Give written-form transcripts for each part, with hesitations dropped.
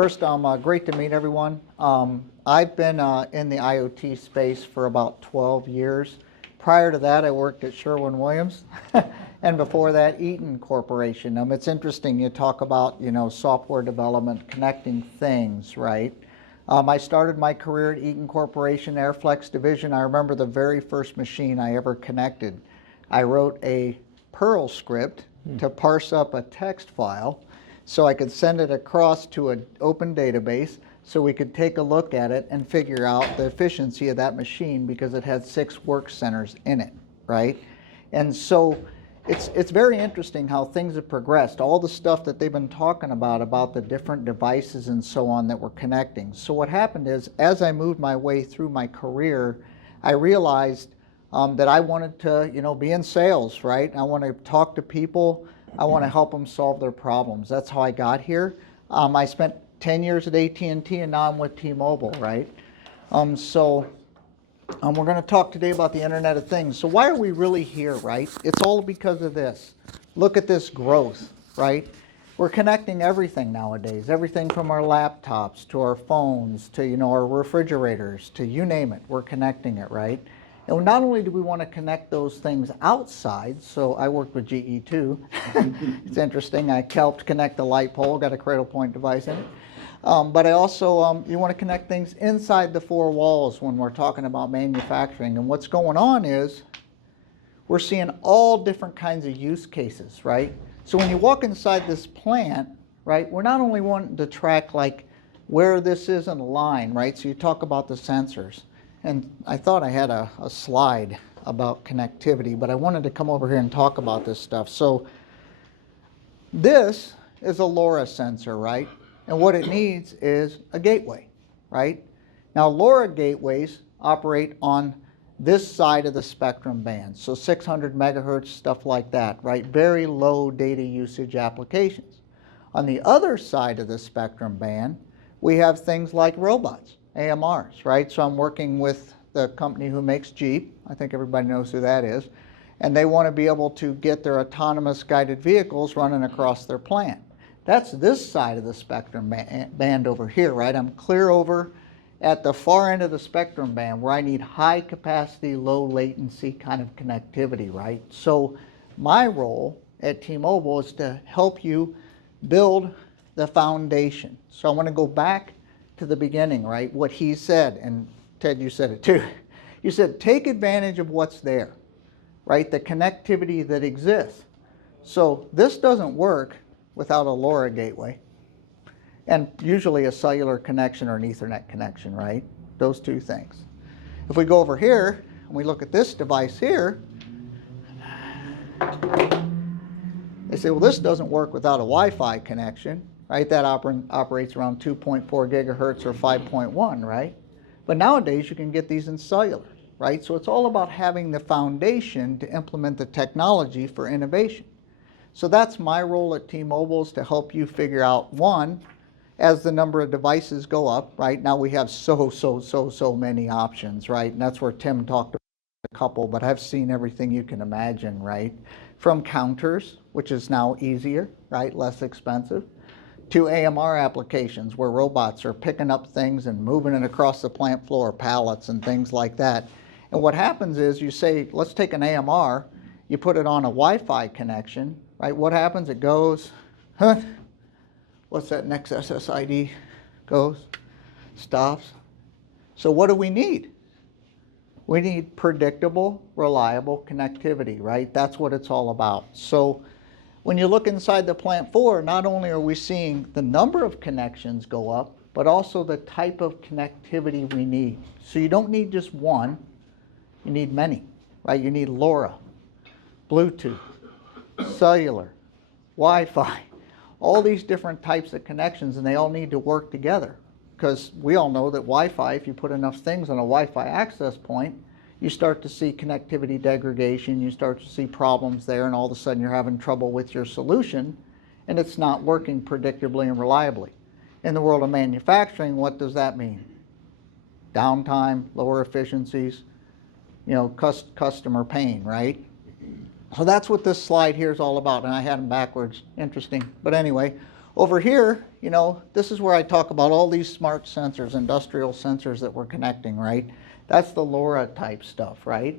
First, great to meet everyone. I've been in the IoT space for about 12 years. Prior to that, I worked at Sherwin-Williams, and before that, Eaton Corporation. It's interesting, you talk about, software development, connecting things, right? I started my career at Eaton Corporation, Airflex Division. I remember the very first machine I ever connected. I wrote a Perl script to parse up a text file so I could send it across to an open database so we could take a look at it and figure out the efficiency of that machine because it had 6 work centers in it, right? And so it's very interesting how things have progressed. All the stuff that they've been talking about the different devices and so on that we're connecting. So what happened is, as I moved my way through my career, I realized that I wanted to, be in sales, right? I want to talk to people. I want to help them solve their problems. That's how I got here. I spent 10 years at AT&T, and now I'm with T-Mobile, right? We're going to talk today about the Internet of Things. So why are we really here, right? It's all because of this. Look at this growth, right? We're connecting everything nowadays, everything from our laptops to our phones to, our refrigerators to you name it. We're connecting it, right? And not only do we want to connect those things outside, so I worked with GE too. It's interesting, I helped connect the light pole, got a cradle point device in it. But I also, you want to connect things inside the 4 walls when we're talking about manufacturing. And what's going on is we're seeing all different kinds of use cases, right? So when you walk inside this plant, right, we're not only wanting to track like where this is in a line, right? So you talk about the sensors. And I thought I had a slide about connectivity, but I wanted to come over here and talk about this stuff. So this is a LoRa sensor, right? And what it needs is a gateway, right? Now LoRa gateways operate on this side of the spectrum band, so 600 megahertz, stuff like that, right? Very low data usage applications. On the other side of the spectrum band, we have things like robots. AMRs, right? So I'm working with the company who makes Jeep. I think everybody knows who that is. And they want to be able to get their autonomous guided vehicles running across their plant. That's this side of the spectrum band over here, right? I'm clear over at the far end of the spectrum band where I need high capacity, low latency kind of connectivity, right? So my role at T-Mobile is to help you build the foundation. So I want to go back to the beginning, right? What he said, and Ted, you said it too. You said take advantage of what's there, right? The connectivity that exists. So this doesn't work without a LoRa gateway, and usually a cellular connection or an Ethernet connection, right? Those two things. If we go over here and we look at this device here, they say, well, this doesn't work without a Wi-Fi connection. Right, that operates around 2.4 gigahertz or 5.1, right? But nowadays you can get these in cellular, right? So it's all about having the foundation to implement the technology for innovation. So that's my role at T-Mobile, is to help you figure out, one, as the number of devices go up, right? Now we have so many options, right? And that's where Tim talked about a couple, but I've seen everything you can imagine, right? From counters, which is now easier, right? Less expensive, to AMR applications where robots are picking up things and moving it across the plant floor, pallets and things like that. And what happens is you say, let's take an AMR, you put it on a Wi-Fi connection, right? What happens? It goes, what's that next SSID? Goes, stops. So what do we need? We need predictable, reliable connectivity, right? That's what it's all about. So when you look inside the plant floor, not only are we seeing the number of connections go up, but also the type of connectivity we need. So you don't need just one, you need many, right? You need LoRa, Bluetooth, cellular, Wi-Fi, all these different types of connections, and they all need to work together. Because we all know that Wi-Fi, if you put enough things on a Wi-Fi access point, you start to see connectivity degradation, you start to see problems there, and all of a sudden you're having trouble with your solution, and it's not working predictably and reliably. In the world of manufacturing, what does that mean? Downtime, lower efficiencies, customer pain, right? So that's what this slide here is all about, and I had them backwards. Interesting. But anyway, Over here, you know, this is where I talk about all these smart sensors, industrial sensors that we're connecting, right? That's the LoRa type stuff, right?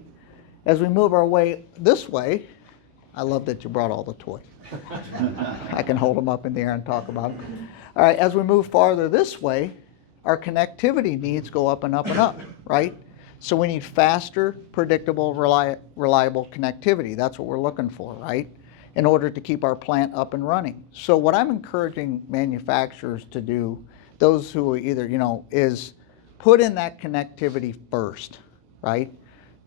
As we move our way this way, I love that you brought all the toys. I can hold them up in the air and talk about them. All right, as we move farther this way, our connectivity needs go up and up and up, right? So we need faster, predictable, reliable connectivity. That's what we're looking for, right? In order to keep our plant up and running. So what I'm encouraging manufacturers to do, those who are either, you know, is put in that connectivity first, right?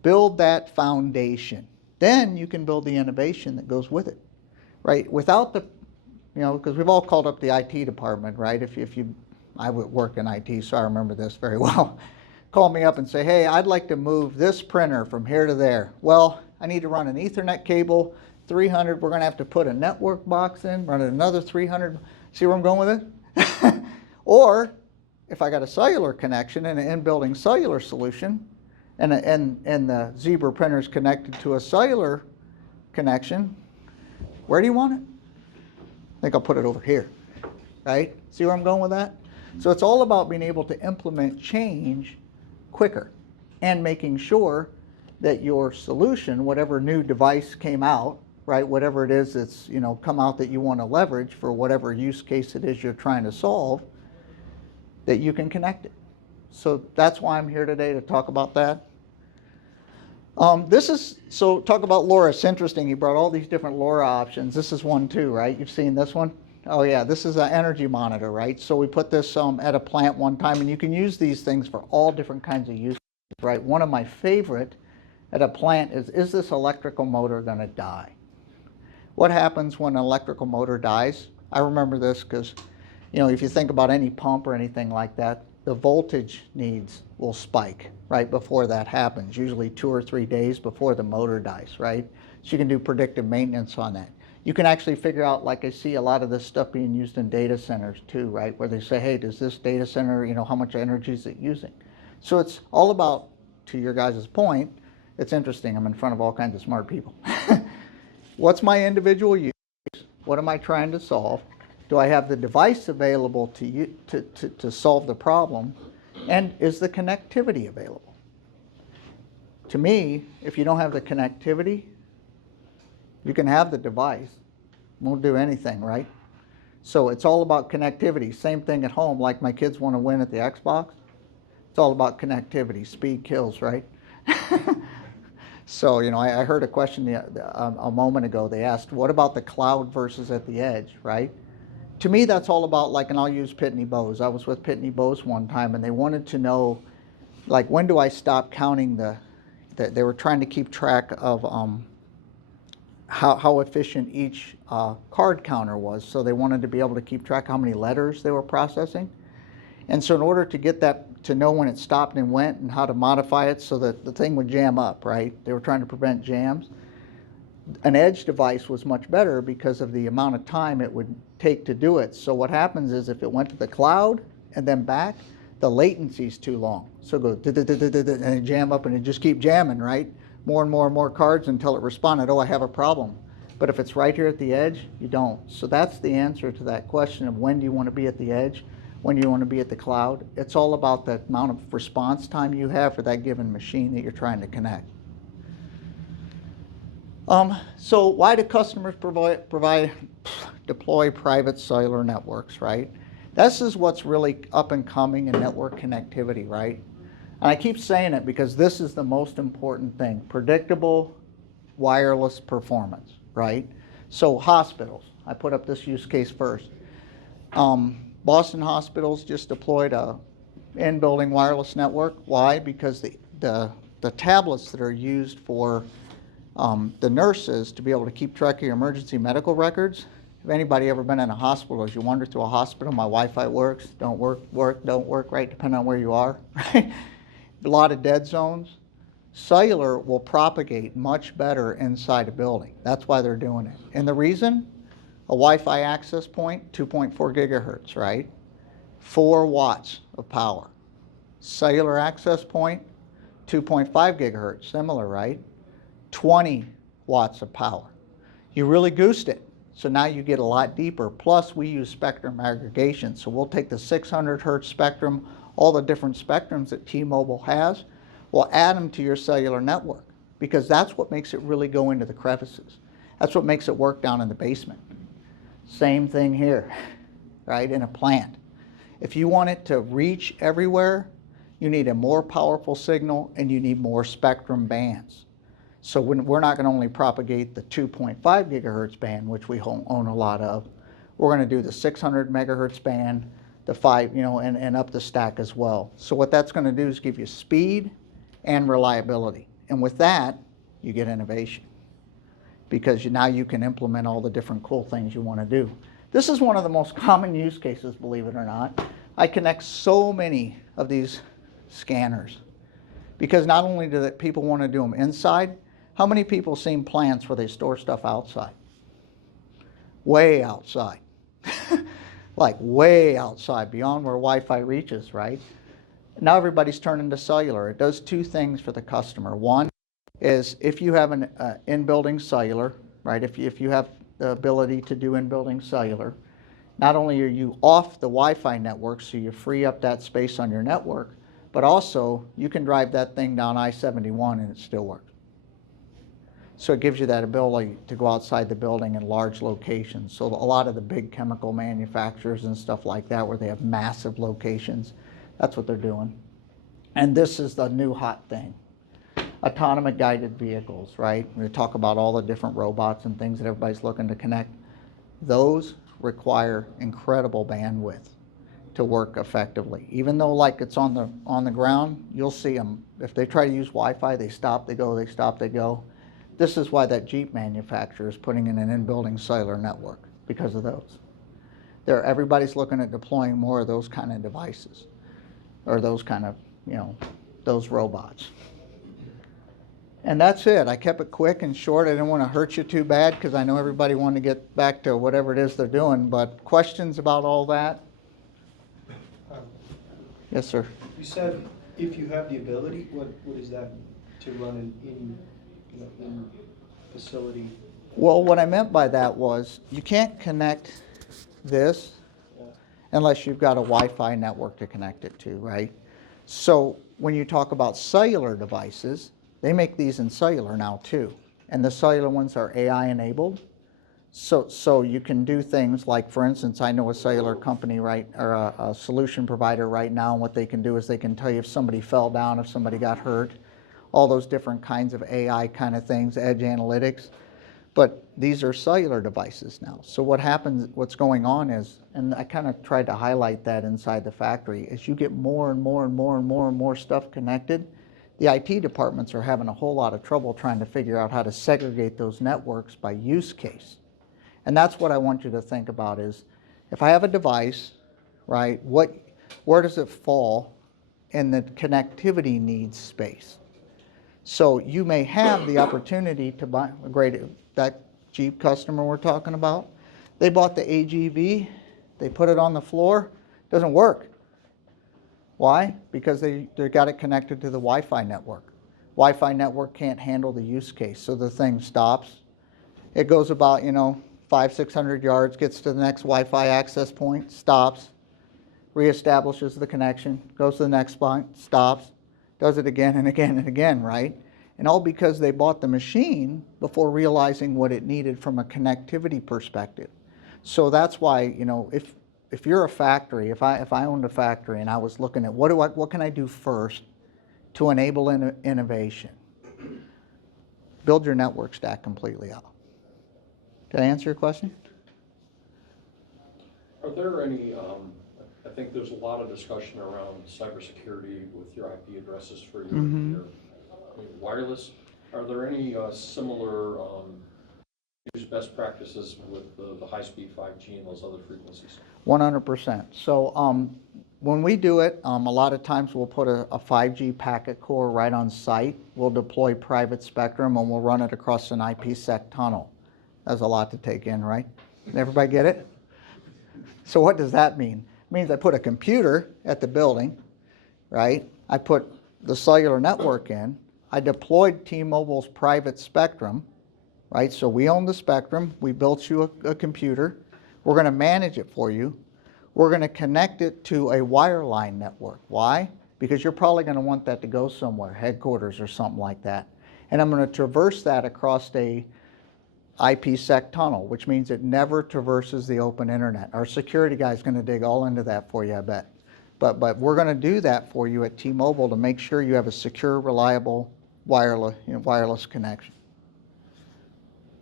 Build that foundation. Then you can build the innovation that goes with it, right? Without the, you know, because we've all called up the IT department, right? I would work in IT, so I remember this very well. Call me up and say, hey, I'd like to move this printer from here to there. Well, I need to run an Ethernet cable, 300, we're gonna have to put a network box in, run another 300. See where I'm going with it? Or if I got a cellular connection and an in-building cellular solution, and the Zebra printer is connected to a cellular connection, where do you want it? I think I'll put it over here, right? See where I'm going with that? So it's all about being able to implement change quicker and making sure that your solution, whatever new device came out, right, whatever it is that's, you know, come out that you want to leverage for whatever use case it is you're trying to solve, that you can connect it. So that's why I'm here today to talk about that. So talk about LoRa. It's interesting. He brought all these different LoRa options. This is one too, right? You've seen this one? Oh yeah, this is an energy monitor, right? So we put this at a plant one time, and you can use these things for all different kinds of uses, right? One of my favorite at a plant is this electrical motor going to die? What happens when an electrical motor dies? I remember this because, you know, if you think about any pump or anything like that, the voltage needs will spike right before that happens, usually 2 or 3 days before the motor dies, right? So you can do predictive maintenance on that. You can actually figure out, like I see a lot of this stuff being used in data centers too, right? Where they say, hey, does this data center, you know, how much energy is it using? So it's all about, to your guys' point, it's interesting, I'm in front of all kinds of smart people. What's my individual use? What am I trying to solve? Do I have the device available to solve the problem? And is the connectivity available? To me, if you don't have the connectivity, you can have the device, won't do anything, right? So it's all about connectivity. Same thing at home, like my kids want to win at the Xbox. It's all about connectivity. Speed kills, right? So, you know, I heard a question a moment ago. They asked, what about the cloud versus at the edge, right? To me, that's all about, like, and I'll use Pitney Bowes. I was with Pitney Bowes one time, and they wanted to know, like, when do I stop counting they were trying to keep track of how efficient each card counter was. So they wanted to be able to keep track of how many letters they were processing. And so in order to get that, to know when it stopped and went and how to modify it so that the thing would jam up, right? They were trying to prevent jams. An edge device was much better because of the amount of time it would take to do it. So what happens is if it went to the cloud and then back, the latency is too long. So it goes and it jam up and it just keep jamming, right? More and more and more cards until it responded, oh, I have a problem. But if it's right here at the edge, you don't. So that's the answer to that question of when do you want to be at the edge, when do you want to be at the cloud. It's all about the amount of response time you have for that given machine that you're trying to connect. So why do customers deploy private cellular networks, right? This is what's really up and coming in network connectivity, right? And I keep saying it because this is the most important thing, predictable wireless performance, right? So hospitals, I put up this use case first. Boston Hospitals just deployed a in-building wireless network. Why? Because the tablets that are used for the nurses to be able to keep track of your emergency medical records. If anybody ever been in a hospital, as you wander through a hospital, my Wi-Fi works, don't work, don't work, right? Depending on where you are, right? A lot of dead zones. Cellular will propagate much better inside a building. That's why they're doing it. And the reason? A Wi-Fi access point, 2.4 gigahertz, right? 4 watts of power. Cellular access point, 2.5 gigahertz, similar, right? 20 watts of power. You really goosed it. So now you get a lot deeper. Plus, we use spectrum aggregation. So we'll take the 600 hertz spectrum, all the different spectrums that T-Mobile has, we'll add them to your cellular network, because that's what makes it really go into the crevices. That's what makes it work down in the basement. Same thing here, right, in a plant. If you want it to reach everywhere, you need a more powerful signal and you need more spectrum bands. So we're not going to only propagate the 2.5 gigahertz band, which we own a lot of. We're going to do the 600 megahertz band, the 5, and up the stack as well. So what that's going to do is give you speed and reliability. And with that, you get innovation, because now you can implement all the different cool things you want to do. This is one of the most common use cases, believe it or not. I connect so many of these scanners, because not only do people want to do them inside, how many people seen plants where they store stuff outside? Way outside. Like way outside, beyond where Wi-Fi reaches, right? Now everybody's turning to cellular. It does two things for the customer. One is if you have an in-building cellular, right? If you have the ability to do in-building cellular, not only are you off the Wi-Fi network, so you free up that space on your network, but also you can drive that thing down I-71 and it still works. So it gives you that ability to go outside the building in large locations. So a lot of the big chemical manufacturers and stuff like that, where they have massive locations, that's what they're doing. And this is the new hot thing. Autonomous guided vehicles, right? We talk about all the different robots and things that everybody's looking to connect. Those require incredible bandwidth to work effectively. Even though like it's on the ground, you'll see them. If they try to use Wi-Fi, they stop, they go, they stop, they go. This is why that Jeep manufacturer is putting in an in-building cellular network, because of those. Everybody's looking at deploying more of those kind of devices, or those kind of, those robots. And that's it. I kept it quick and short. I didn't want to hurt you too bad, because I know everybody wanted to get back to whatever it is they're doing. But questions about all that? Yes, sir. You said if you have the ability, what is that to run in facility? Well, what I meant by that was you can't connect this unless you've got a Wi-Fi network to connect it to, right? So when you talk about cellular devices, they make these in cellular now too. And the cellular ones are AI enabled. So you can do things like, for instance, I know a cellular company, right, or a solution provider right now, and what they can do is they can tell you if somebody fell down, if somebody got hurt, all those different kinds of AI kind of things, edge analytics. But these are cellular devices now. So what's going on is, and I kind of tried to highlight that inside the factory, is you get more and more and more and more and more stuff connected. The IT departments are having a whole lot of trouble trying to figure out how to segregate those networks by use case. And that's what I want you to think about is, if I have a device, right, where does it fall in the connectivity needs space? So you may have the opportunity to buy that Jeep customer we're talking about. They bought the AGV, they put it on the floor, doesn't work. Why? Because they got it connected to the Wi-Fi network. Wi-Fi network can't handle the use case, so the thing stops. It goes about 500-600 yards, gets to the next Wi-Fi access point, stops, reestablishes the connection, goes to the next spot, stops, does it again and again and again, right? And all because they bought the machine before realizing what it needed from a connectivity perspective. So that's why, if you're a factory, if I owned a factory and I was looking at what can I do first to enable innovation, build your network stack completely up. Did I answer your question? Are there any, I think there's a lot of discussion around cybersecurity with your IP addresses for your wireless. Are there any similar use best practices with the high-speed 5G and those other frequencies? 100%. So when we do it, a lot of times we'll put a 5G packet core right on site. We'll deploy private spectrum and we'll run it across an IPsec tunnel. That's a lot to take in, right? Everybody get it? So what does that mean? It means I put a computer at the building, right? I put the cellular network in. I deployed T-Mobile's private spectrum, right? So we own the spectrum, we built you a computer, we're gonna manage it for you, we're gonna connect it to a wireline network. Why? Because you're probably gonna want that to go somewhere, headquarters or something like that. And I'm gonna traverse that across a IPsec tunnel, which means it never traverses the open internet. Our security guy's gonna dig all into that for you, I bet. But we're gonna do that for you at T-Mobile to make sure you have a secure, reliable wireless connection.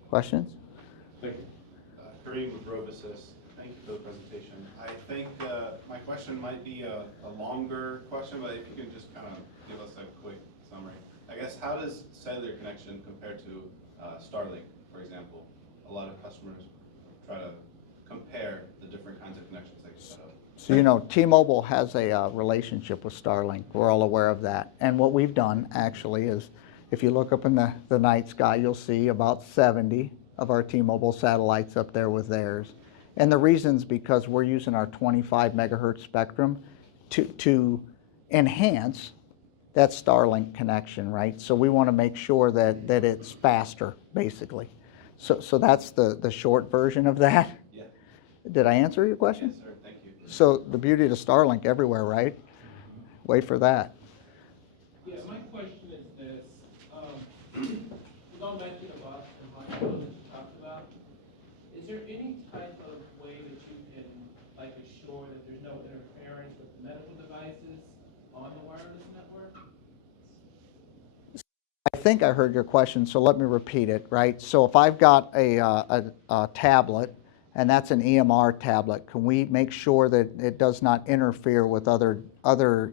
Questions? Thank you. Kareem with Rovisys. Thank you for the presentation. I think my question might be a longer question, but if you can just kind of give us a quick summary. I guess, how does cellular connection compare to Starlink, for example? A lot of customers try to compare the different kinds of connections they can set up. So you know, T-Mobile has a relationship with Starlink. We're all aware of that. And what we've done actually is, if you look up in the night sky, you'll see about 70 of our T-Mobile satellites up there with theirs. And the reason's because we're using our 25 megahertz spectrum to enhance that Starlink connection, right? So we want to make sure that it's faster, basically. So that's the short version of that. Yeah. Did I answer your question? Yes, sir. Thank you. So the beauty of Starlink everywhere, right? Wait for that. Yeah, my question is this, going back to the Boston Hospital that you talked about, is there any type of way that you can like assure that there's no interference with medical devices on the wireless network? I think I heard your question, so let me repeat it, right? So if I've got a tablet, and that's an EMR tablet, can we make sure that it does not interfere with other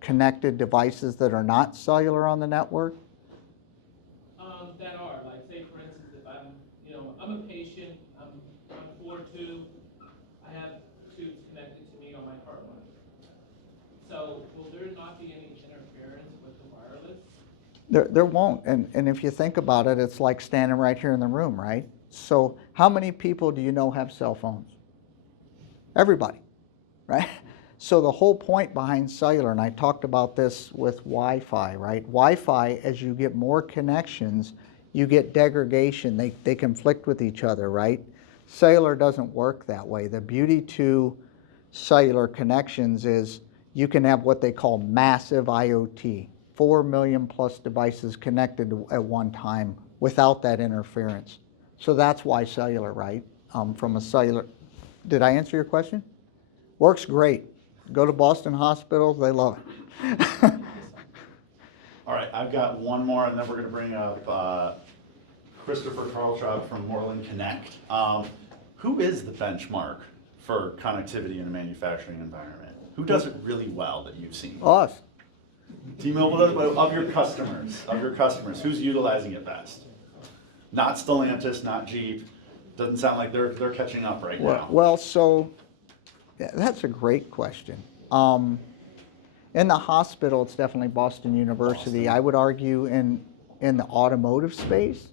connected devices that are not cellular on the network? That are, like say for instance, if I'm a patient, I'm on 4-2, I have tubes connected to me on my heart monitor. So will there not be any interference with the wireless? There won't, and if you think about it, it's like standing right here in the room, right? So how many people do you know have cell phones? Everybody, right? So the whole point behind cellular, and I talked about this with Wi-Fi, right? Wi-Fi, as you get more connections, you get degradation. They conflict with each other, right? Cellular doesn't work that way. The beauty to cellular connections is you can have what they call massive IoT, 4 million plus devices connected at one time without that interference. So that's why cellular, right? From a cellular, did I answer your question? Works great. Go to Boston Hospital, they love it. All right, I've got one more, and then we're going to bring up Christopher Carltraub from Moreland Connect. Who is the benchmark for connectivity in a manufacturing environment? Who does it really well that you've seen? Us. T-Mobile does, but of your customers, who's utilizing it best? Not Stellantis, not Jeep. Doesn't sound like they're catching up right now. Well, so yeah, that's a great question. In the hospital, it's definitely Boston University. Boston. I would argue in the automotive space,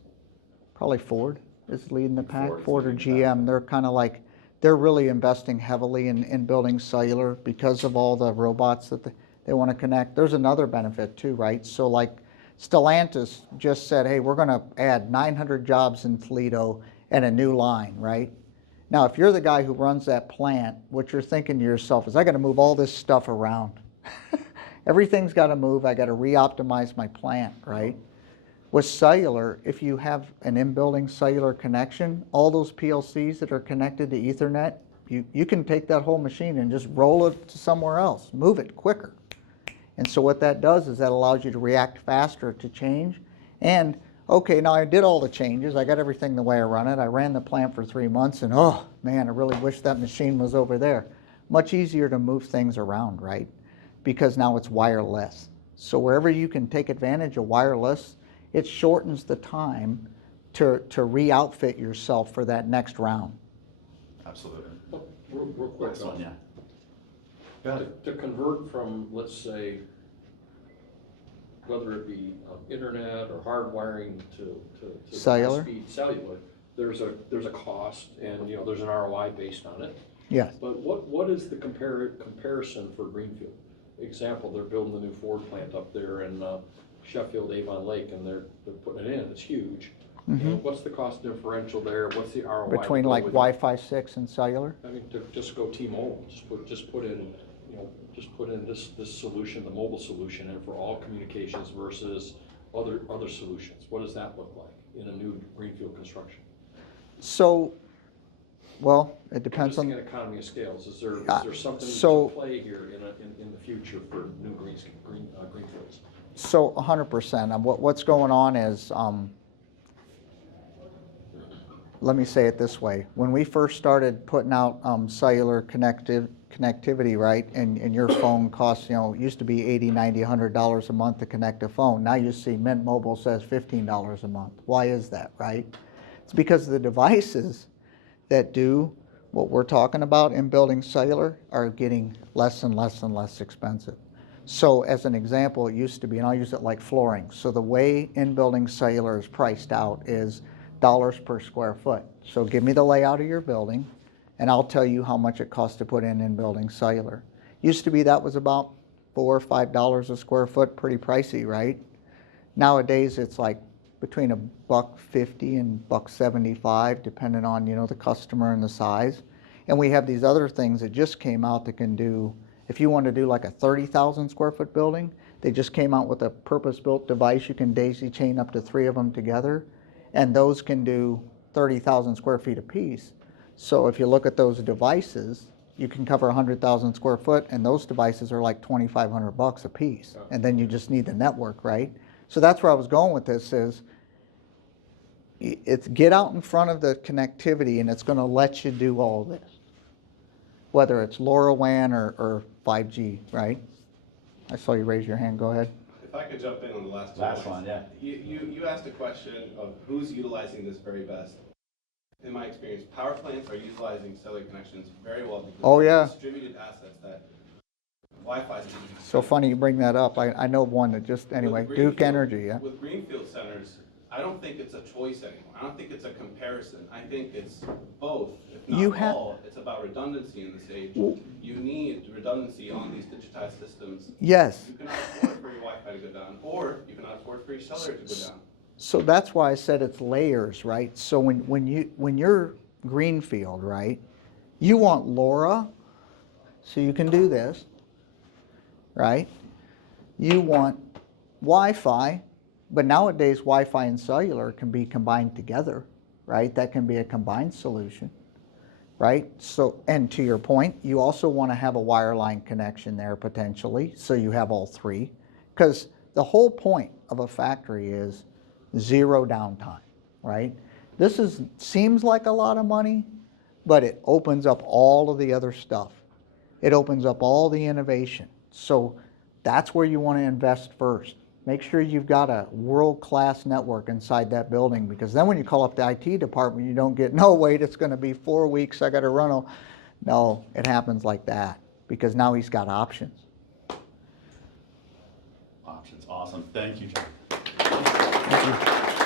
probably Ford is leading the pack. Ford's Ford or leading the pack. GM, they're kind of like, they're really investing heavily in building cellular because of all the robots that they want to connect. There's another benefit too, right? So like Stellantis just said, hey, we're going to add 900 jobs in Toledo and a new line, right? Now, if you're the guy who runs that plant, what you're thinking to yourself is, I got to move all this stuff around. Everything's got to move. I got to re-optimize my plant, right? With cellular, if you have an in-building cellular connection, all those PLCs that are connected to Ethernet, you can take that whole machine and just roll it to somewhere else, move it quicker. And so what that does is that allows you to react faster to change. And okay, now I did all the changes. I got everything the way I run it. I ran the plant for 3 months and oh man, I really wish that machine was over there. Much easier to move things around, right? Because now it's wireless. So wherever you can take advantage of wireless, it shortens the time to re-outfit yourself for that next round. Absolutely. Oh, real quick, Next one, yeah. to convert from, let's say, whether it be internet or hardwiring to Cellular? high-speed cellular, there's a cost, and there's an ROI based on it. Yes. But what is the comparison for Greenfield? Example, they're building the new Ford plant up there in Sheffield, Avon Lake, and they're putting it in. It's huge. And what's the cost differential there? What's the ROI? to Between go like with- Wi-Fi 6 and cellular? I mean, to just go T-Mobile, just put in, just put in this solution, the mobile solution, and for all communications versus other solutions. What does that look like in a new greenfield construction? So, well, it depends Just on, thinking economy of scales, is there something so- to play here in the future for new greenfields? so 100%. What's going on is, let me say it this way. When we first started putting out cellular connectivity, right, and your phone costs, it used to be $80, $90, $100 a month to connect a phone. Now you see Mint Mobile says $15 a month. Why is that, right? It's because the devices that do what we're talking about in building cellular are getting less and less and less expensive. So as an example, it used to be, and I'll use it like flooring. So the way in-building cellular is priced out is dollars per square foot. So give me the layout of your building, and I'll tell you how much it costs to put in-building cellular. Used to be that was about $4 or $5 a square foot, pretty pricey, right? Nowadays it's like between $1.50 and $1.75, depending on the customer and the size. And we have these other things that just came out that can do, if you want to do like a 30,000 square foot building, they just came out with a purpose-built device. You can daisy chain up to 3 of them together, and those can do 30,000 square feet apiece. So if you look at those devices, you can cover 100,000 square foot, and those devices are like $2,500 a piece. And then you just need the network, right? So that's where I was going with this is, it's get out in front of the connectivity, and it's going to let you do all of this, whether it's LoRaWAN or 5G, right? I saw you raise your hand. Go ahead. If I could jump in on the last two Last points. one, yeah. You asked a question of who's utilizing this very best. In my experience, power plants are utilizing cellular connections very well because Oh, they're yeah. distributed assets that Wi-Fi is. So funny you bring that up. I know of one that just, anyway, With Duke greenfield- Energy, yeah. With greenfield centers, I don't think it's a choice anymore. I don't think it's a comparison. I think it's both, if You not have- all. It's about redundancy in this age. Well- You need redundancy on these digitized systems. Yes. You cannot afford for your Wi-Fi to go down, or you cannot afford for your cellular to go down. So that's why I said it's layers, right? So when you're greenfield, right, you want LoRa, so you can do this, right? You want Wi-Fi, but nowadays Wi-Fi and cellular can be combined together, right? That can be a combined solution, right? So, and to your point, you also want to have a wireline connection there potentially, so you have all three, because the whole point of a factory is zero downtime, right? This seems like a lot of money, but it opens up all of the other stuff. It opens up all the innovation. So that's where you want to invest first. Make sure you've got a world-class network inside that building, because then when you call up the IT department, you don't get, no, wait, it's going to be 4 weeks, I got to run. No, it happens like that, because now he's got options. Options, awesome. Thank you, John. Thank you.